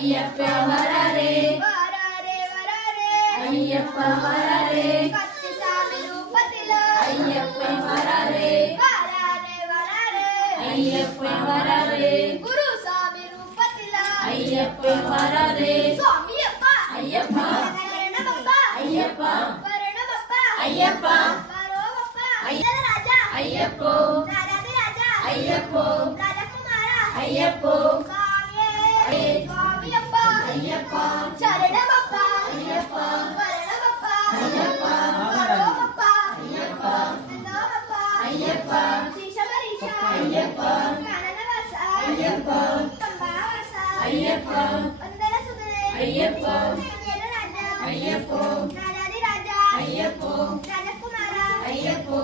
ஐயப்ப வராரே வராரே வராரே ஐயப்ப வராரே பச்சைசாமி ரூபத்தில ஐயப்ப வராரே வராரே வராரே ஐயப்ப வராரே குருசாமி ரூபத்தில ஐயப்ப வராரே சுவாமியப்பா ஐயப்பா வரணமப்பா ஐயப்பா வரணமப்பா ஐயப்பா வரோமப்பா ஐய- ராஜா ஐயப்போ ராஜாதி ராஜா ஐயப்போ ராஜகுமாரா ஐயப்போ சுவாமியே சுவாமியப்பா ஐயப்பா சரணமப்பா ஐயப்பா வரணமப்பா ஐயப்பா வரோமப்பா ஐயப்பா வந்தோமப்பா ஐயப்பா ஸ்ரீசபரிஷா ஐயப்பா கானனவாசா ஐயப்பா கம்பாவாசா ஐயப்பா வந்தன சுதரே ஐயப்பா ராஜா ஐயப்போ ராஜாதி ராஜா ஐயப்போ ராஜகுமாரா ஐயப்போ